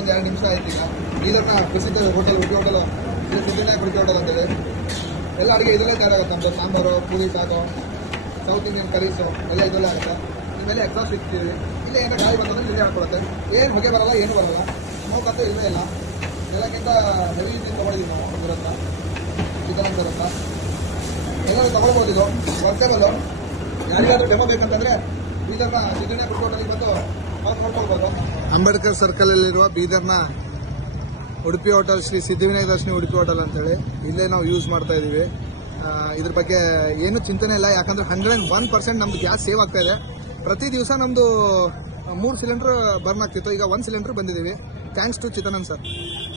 ಒಂದು 2 ನಿಮಿಷ ಆಯ್ತು. ಈಗ ಇದನ್ನ ಪ್ರಸಿದ್ಧ hotel Udupi hotel Siddhivinayak Udupi hotel ಅಂತೇಳಿ ಎಲ್ಲ ಅಡುಗೆ ಇದರಲ್ಲೇ ತಯಾರಾಗುತ್ತೆ. ನಮ್ಮದು ಸಾಂಬಾರು, ಪೂರಿ, ಸಾಗು, ಸೌತ್ ಇಂಡಿಯನ್ ಕರೀಸು ಎಲ್ಲ ಇದರಲ್ಲೇ ಆಗುತ್ತೆ. ಇನ್ಮೇಲೆ ಎಕ್ಸಾಸ್ಟ್ ಇಕ್ತೀವಿ. ಇಲ್ಲೇ ಏನೋ ಗಾಳಿ ಬಂದರೆ ಇಲ್ಲೇ ಹಾಕೊಳ್ಳುತ್ತೆ. ಏನು ಹೊಗೆ ಬರಲ್ಲ, ಏನು ಬರಲ್ಲ. ನಾವು ಕತ್ತು ಇಲ್ಲವೇ ಇಲ್ಲ. ಎಲ್ಲಕ್ಕಿಂತ ಹೆವಿ ಮೀನು ತೊಗೊಂಡಿದ್ದೀವಿ ನಾವು ಇರತ್ತ ಚಿಕನ್ ಇರತ್ತ ಎಲ್ಲರೂ ತೊಗೊಳ್ಬೋದು. ಇದು ವರ್ಕೇಬಲು. ಯಾರಿಗಾದ್ರೂ ಡೆಮೋ ಬೇಕಂತಂದ್ರೆ ಬೀದರ್ನ ಸಿದ್ಧಿವಿನಾಯಕ ಹೋಟೆಲ್ಗೆ ಬಂದು ನೋಡ್ಕೊಳ್ಬೋದು. ಅಂಬೇಡ್ಕರ್ ಸರ್ಕಲ್ ಅಲ್ಲಿರುವ ಬೀದರ್ನ ಉಡುಪಿ ಹೋಟೆಲ್ ಶ್ರೀ ಸಿದ್ಧಿವಿನಾಯಕ ದರ್ಶಿನಿ ಉಡುಪಿ ಹೋಟೆಲ್ ಅಂತೇಳಿ ಇಲ್ಲೇ ನಾವು ಯೂಸ್ ಮಾಡ್ತಾ ಇದೀವಿ. ಇದ್ರ ಬಗ್ಗೆ ಏನು ಚಿಂತನೆ ಇಲ್ಲ, ಯಾಕಂದ್ರೆ 101% ನಮ್ದು ಗ್ಯಾಸ್ ಸೇವ್ ಆಗ್ತಾ ಇದೆ. ಪ್ರತಿ ದಿವಸ ನಮ್ದು 3 ಸಿಲಿಂಡರ್ ಬರ್ನ್ ಆಗ್ತಿತ್ತು, ಈಗ 1 ಸಿಲಿಂಡರ್ ಬಂದಿದ್ದೀವಿ. ಥ್ಯಾಂಕ್ಸ್ ಟು ಚಿತ್ತನನ್ ಸರ್.